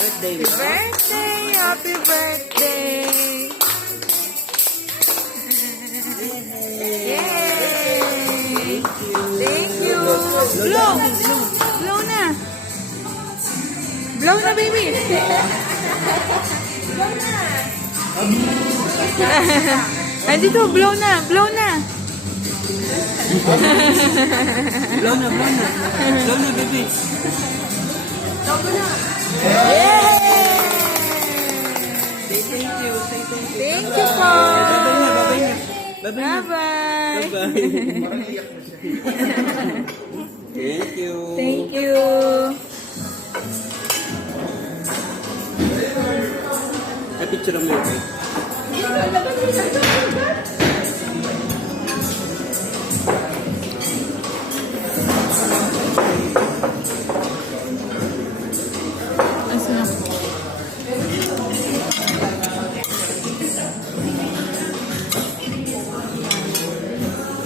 Birthday mo. Birthday! Happy birthday! Yay! Thank you! Blow! Blow na! Blow na, baby! Andito, blow na! Blow na! Blow na, blow na. Blow na, baby. Yay! Say thank you. Say thank you. Thank you po! Bye-bye na, bye-bye na. Bye-bye na. Bye-bye! Bye-bye. Thank you. Thank you! Ay, picture ang mga.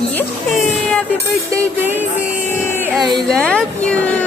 Yay! Happy birthday, baby! I love you!